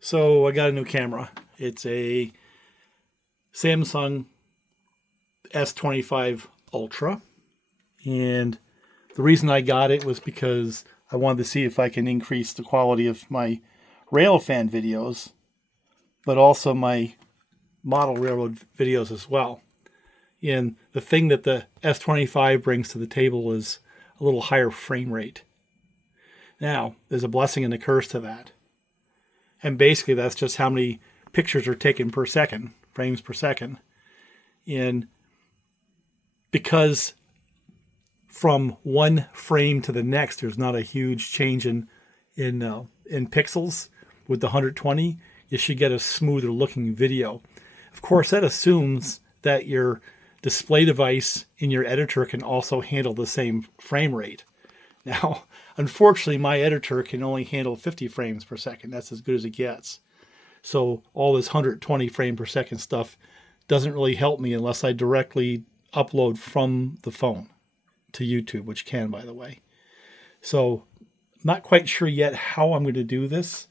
So I got a new camera. It's a Samsung s25 Ultra. And the reason I got it was because I wanted to see if I can increase the quality of my railfan videos, but also my model railroad videos as well. And the thing that the S25 brings to the table is a little higher frame rate. Now, there's a blessing and a curse to that. And basically that's just how many pictures are taken per second, frames per second. And because from one frame to the next, there's not a huge change in pixels with the 120, you should get a smoother looking video. Of course, that assumes that your display device in your editor can also handle the same frame rate. Now, unfortunately, my editor can only handle 50 frames per second. That's as good as it gets. So all this 120 frame per second stuff doesn't really help me unless I directly upload from the phone to YouTube, which can, by the way. So I'm not quite sure yet how I'm going to do this,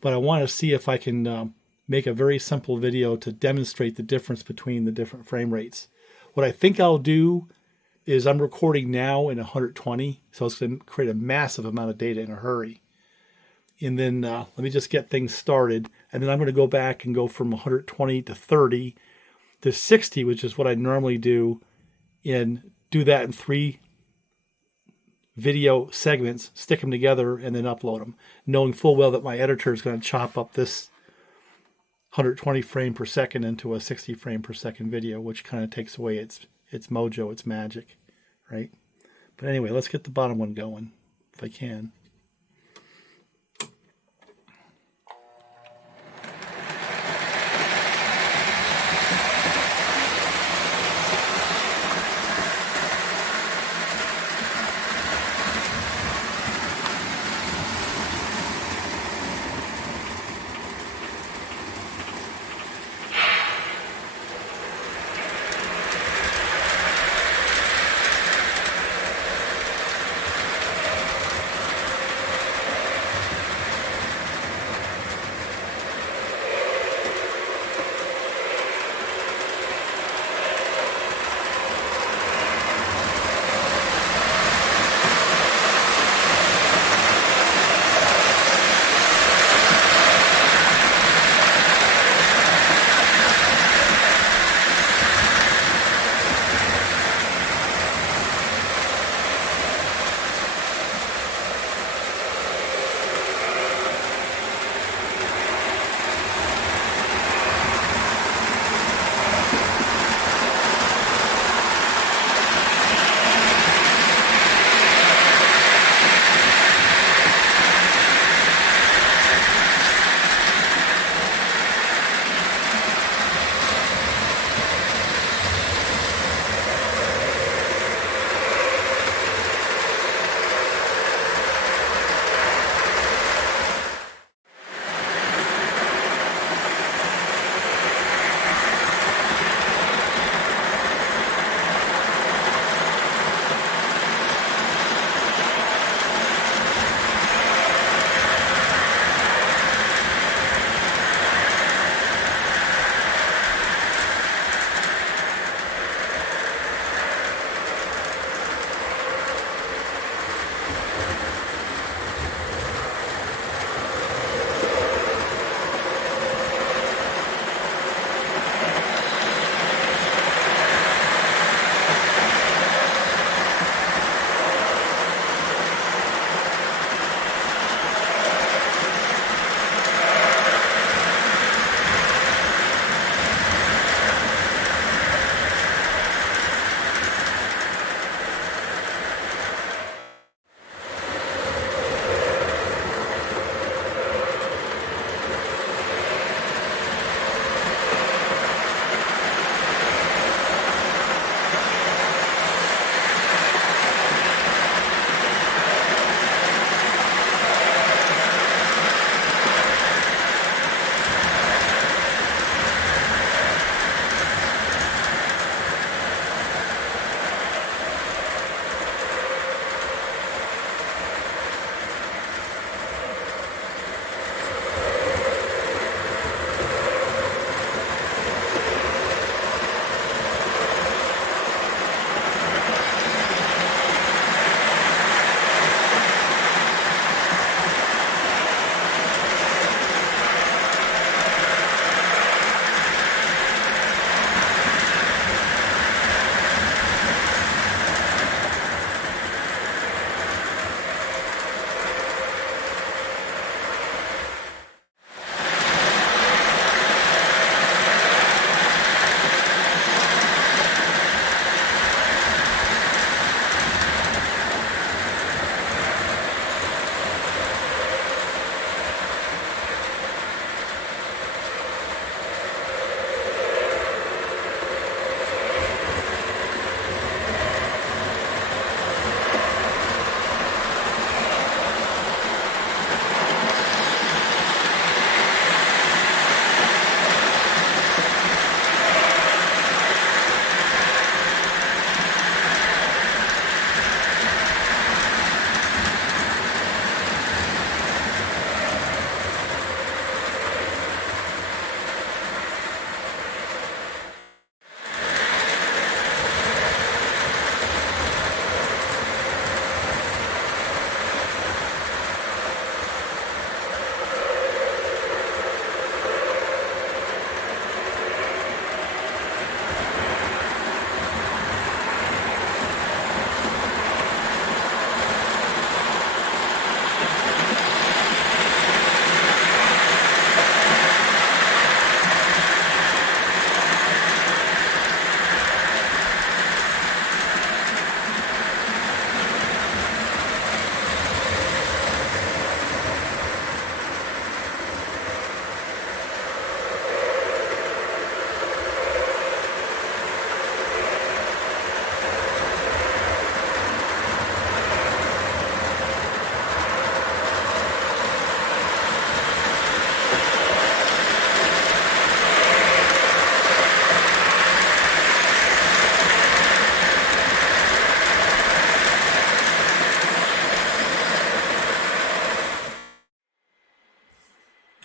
but I want to see if I can make a very simple video to demonstrate the difference between the different frame rates. What I think I'll do is I'm recording now in 120, so it's going to create a massive amount of data in a hurry. And then let me just get things started, and then I'm going to go back and go from 120 to 30 to 60, which is what I normally do, and do that in 3 video segments, stick them together, and then upload them, knowing full well that my editor is going to chop up this 120 frame per second into a 60 frame per second video, which kind of takes away its mojo, its magic, right? But anyway, let's get the bottom one going, if I can.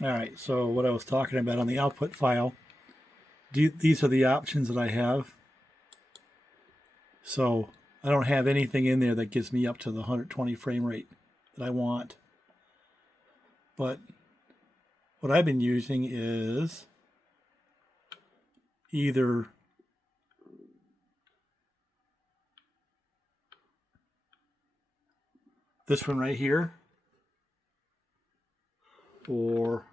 All right, so what I was talking about on the output file, these are the options that I have. So I don't have anything in there that gives me up to the 120 frame rate that I want. But what I've been using is either this one right here or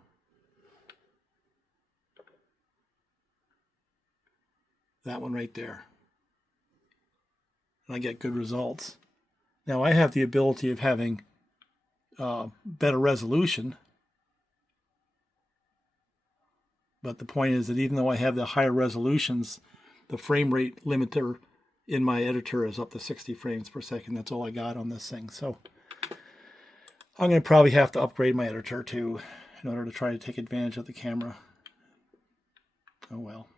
that one right there. And I get good results. Now I have the ability of having better resolution. But the point is that even though I have the higher resolutions, the frame rate limiter in my editor is up to 60 frames per second. That's all I got on this thing. So I'm going to probably have to upgrade my editor too in order to try to take advantage of the camera. Oh well.